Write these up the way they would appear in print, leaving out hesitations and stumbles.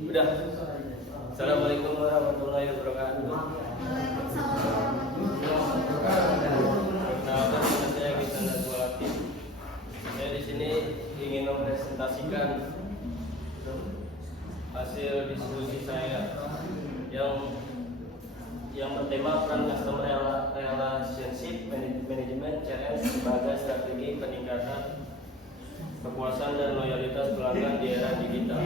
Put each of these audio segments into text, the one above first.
Udah. Assalamualaikum warahmatullahi wabarakatuh. Perkenalkan, saya Gita Nazwalati. Saya di sini ingin mempresentasikan hasil diskusi saya yang bertema peran customer relationship management CRM sebagai strategi peningkatan kepuasan dan loyalitas pelanggan di era digital.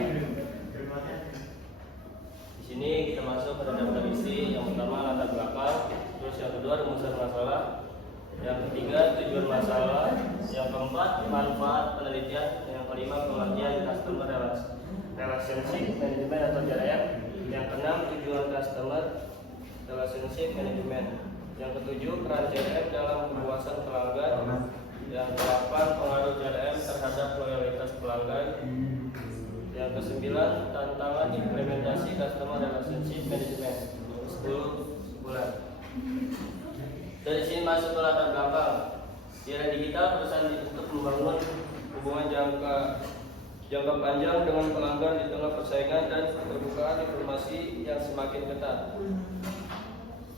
Di sini kita masuk pada daftar isi. Yang pertama latar belakang, terus yang kedua rumusan masalah, yang ketiga tujuan masalah, yang keempat manfaat penelitian, yang kelima pengertian customer relationship management atau CRM, yang keenam tujuan customer relationship management, yang ketujuh peran CRM dalam kepuasan pelanggan, yang ke-8 pengaruh CRM terhadap loyalitas pelanggan, yang ke-9 tantangan implementasi customer relationship management 10 bulan. Dari sini masuk ke latar belakang. Di era digital, perusahaan dituntut membangun hubungan jangka panjang dengan pelanggan di tengah persaingan dan keterbukaan informasi yang semakin ketat.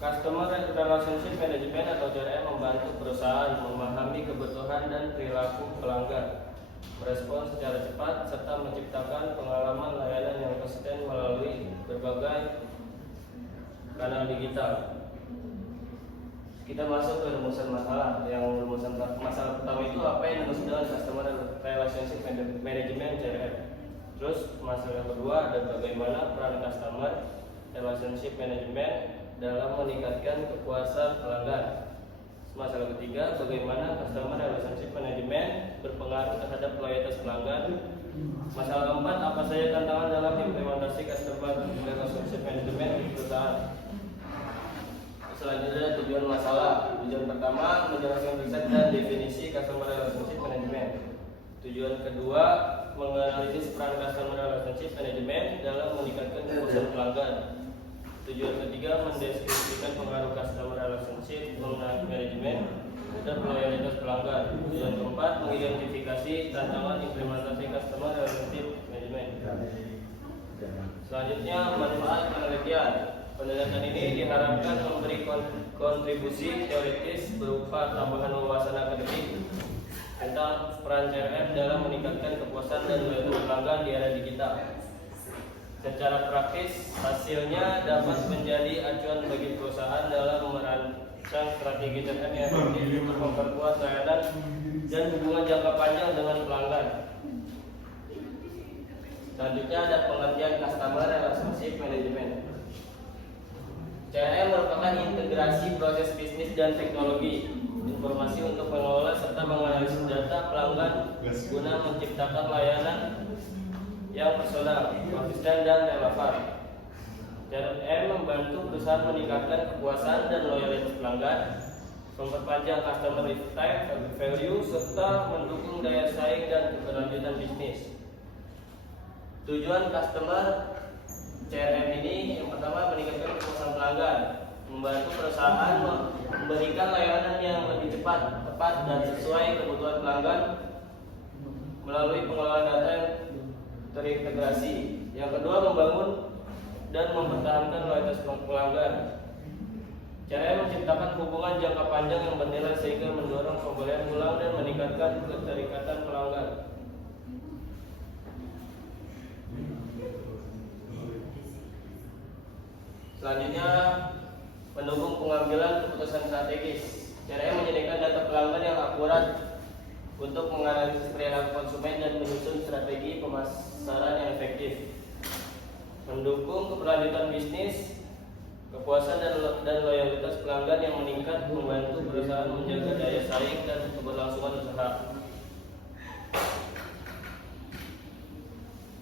Customer Relationship Management atau CRM membantu perusahaan memahami kebutuhan dan perilaku pelanggan, merespons secara cepat, serta menciptakan pengalaman layanan yang konsisten melalui berbagai kanal digital. Kita masuk ke rumusan masalah. Yang rumusan masalah pertama itu apa yang dimaksud dengan Customer Relationship Management CRM. Terus masalah yang kedua ada bagaimana peran Customer Relationship Management dalam meningkatkan kepuasan pelanggan. Masalah ketiga, bagaimana Customer Relationship Management berpengaruh terhadap loyalitas pelanggan. Masalah keempat, apa saja tantangan dalam implementasi Customer Relationship Management di perusahaan. Selanjutnya tujuan masalah. Tujuan pertama menjelaskan riset dan definisi Customer Relationship Management. Tujuan kedua menganalisis peran Customer Relationship Management dalam meningkatkan kepuasan pelanggan. Tujuan ketiga mendeskripsikan pengaruh Customer Relationship Management dan loyalitas pelanggan. Tujuan keempat mengidentifikasi tantangan implementasi Customer Relationship Management. Selanjutnya manfaat penelitian. Penelitian ini diharapkan memberi kontribusi teoritis berupa tambahan wawasan akademik tentang peran CRM dalam meningkatkan kepuasan dan loyalitas pelanggan di era digital. Secara praktis, hasilnya dapat menjadi acuan bagi perusahaan dalam merancang strategi CRM yang efektif untuk memperkuat layanan dan hubungan jangka panjang dengan pelanggan. Selanjutnya ada pengertian Customer Relationship Management. CRM merupakan integrasi proses bisnis dan teknologi informasi untuk mengelola serta menganalisis data pelanggan guna menciptakan layanan yang personal, konsisten dan relevan. CRM membantu perusahaan meningkatkan kepuasan dan loyalitas pelanggan, memperpanjang customer lifetime value, serta mendukung daya saing dan keberlanjutan bisnis. Tujuan customer CRM ini yang pertama meningkatkan kepuasan pelanggan, membantu perusahaan memberikan layanan yang lebih cepat, tepat dan sesuai kebutuhan pelanggan melalui pengelolaan data yang terintegrasi. Yang kedua membangun dan mempertahankan loyalitas pelanggan. CRM menciptakan hubungan jangka panjang yang bernilai sehingga mendorong pembelian ulang dan meningkatkan keterikatan pelanggan. Selanjutnya mendukung pengambilan keputusan strategis. CRM menyediakan data pelanggan yang akurat untuk menganalisis perilaku konsumen dan menyusun strategi pemasaran yang efektif. Mendukung keberlanjutan bisnis, kepuasan dan loyalitas pelanggan yang meningkat, membantu perusahaan menjaga daya saing dan keberlangsungan usaha.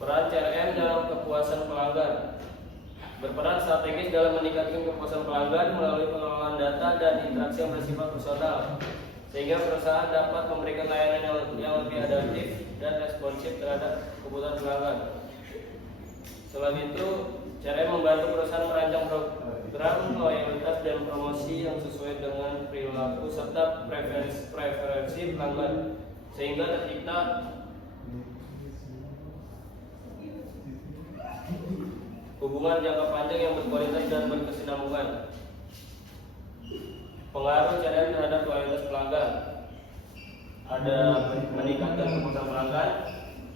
Peran CRM dalam kepuasan pelanggan. Berperan strategis dalam meningkatkan kepuasan pelanggan melalui pengelolaan data dan interaksi yang bersifat personal, sehingga perusahaan dapat memberikan layanan yang lebih adaptif dan responsif terhadap kebutuhan pelanggan. Selain itu, CRM membantu perusahaan merancang program loyalitas dan promosi yang sesuai dengan perilaku serta preferensi pelanggan, sehingga tercipta hubungan jangka panjang yang berkualitas dan berkesinambungan. Pengaruh CRM terhadap loyalitas pelanggan. Ada meningkatkan kepuasan pelanggan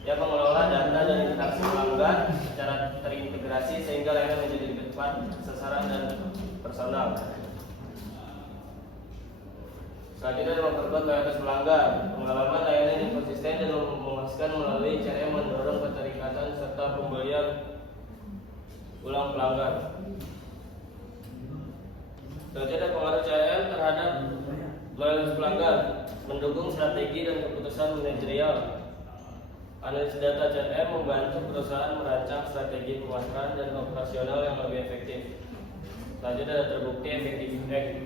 yang mengelola data dan interaksi pelanggan secara terintegrasi sehingga layanan menjadi lebih tepat, sasaran dan personal. Selanjutnya memperkuat loyalitas pelanggan. Pengalaman layanan yang konsisten dan memuaskan melalui CRM mendorong keterikatan serta pembelian ulang pelanggan. Selanjutnya pengaruh CRM terhadap loyalitas pelanggan, mendukung strategi dan keputusan manajerial. Analisis data CRM membantu perusahaan merancang strategi pemasaran dan operasional yang lebih efektif. Selanjutnya ada terbukti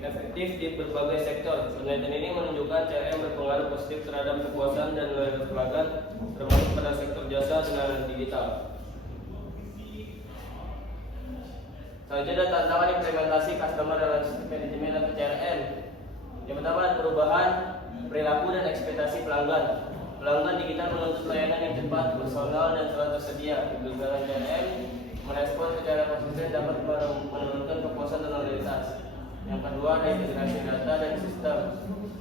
efektif di berbagai sektor. Penelitian ini menunjukkan CRM berpengaruh positif terhadap kepuasan dan loyalitas pelanggan, termasuk pada sektor jasa dan digital. Selanjutnya ada tantangan implementasi Customer Relationship Management atau CRM. Yang pertama, perubahan perilaku dan ekspektasi pelanggan. Pelanggan digital menuntut layanan yang cepat, personal, dan selalu tersedia. Kegagalan CRM merespon secara konsisten dapat menurunkan kepuasan dan loyalitas. Yang kedua, ada integrasi data dan sistem.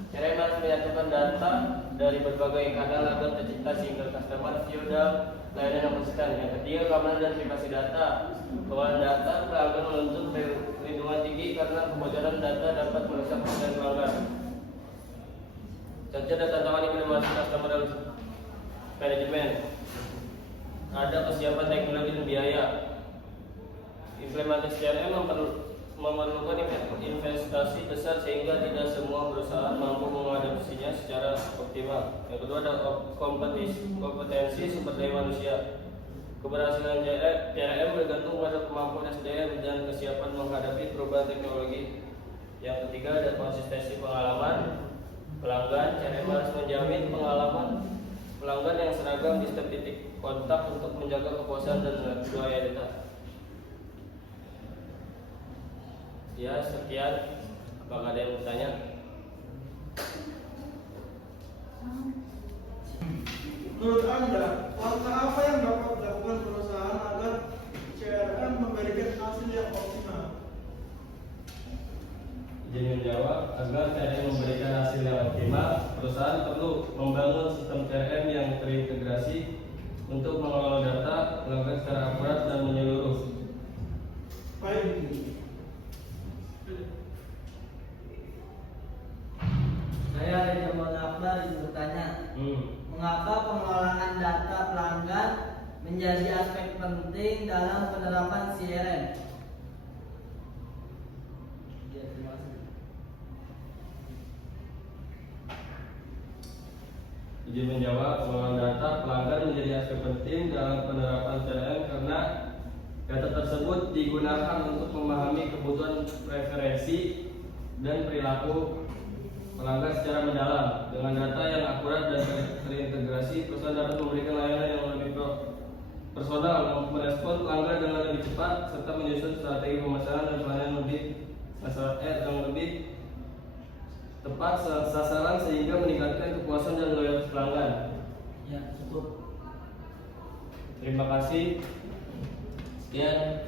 CRM harus menyatukan data dari berbagai kanal agar tercipta single customer view dan layanan yang konsisten. Yang ketiga, keamanan dan privasi data. Pengelolaan data pelanggan menuntut perlindungan tinggi karena kebocoran data dapat merusak kepercayaan pelanggan. Saja ada tantangan implementasi Customer Management. Ada kesiapan teknologi dan biaya. Implementasi CRM memerlukan investasi besar sehingga tidak semua perusahaan mampu mengadopsinya secara optimal. Yang kedua ada kompetensi sumber daya manusia. Keberhasilan CRM bergantung pada kemampuan SDM dan kesiapan menghadapi perubahan teknologi. Yang ketiga ada konsistensi pengalaman pelanggan. CRM harus menjamin pengalaman pelanggan yang seragam di setiap titik kontak untuk menjaga kepuasan dan loyalitas. Ya, sekian. Apakah ada yang bertanya? Menurut Anda, langkah apa yang dapat dilakukan perusahaan agar CRM memberikan hasil yang optimal? Izin menjawab, agar CRM memberikan hasil yang optimal, perusahaan perlu membangun sistem CRM yang terintegrasi untuk mengelola data pelanggan secara akurat dan menyeluruh. Baik. Saya Reza Akbar ingin bertanya, mengapa pengelolaan data pelanggan menjadi aspek penting dalam penerapan CRM? Ya, terima kasih. Izin menjawab, pengelolaan data pelanggan menjadi aspek penting dalam penerapan CRM karena data tersebut digunakan untuk memahami kebutuhan, preferensi, dan perilaku pelanggan secara mendalam. Dengan data yang akurat dan terintegrasi, perusahaan dapat memberikan layanan yang lebih personal, merespon pelanggan dengan lebih cepat, serta menyusun strategi pemasaran dan pelayanan yang lebih tepat sasaran sehingga meningkatkan kepuasan dan loyalitas pelanggan. Ya, cukup. Terima kasih. Sekian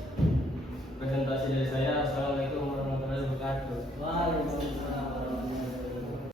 presentasi dari saya. Assalamualaikum warahmatullahi wabarakatuh. Waalaikumsalam.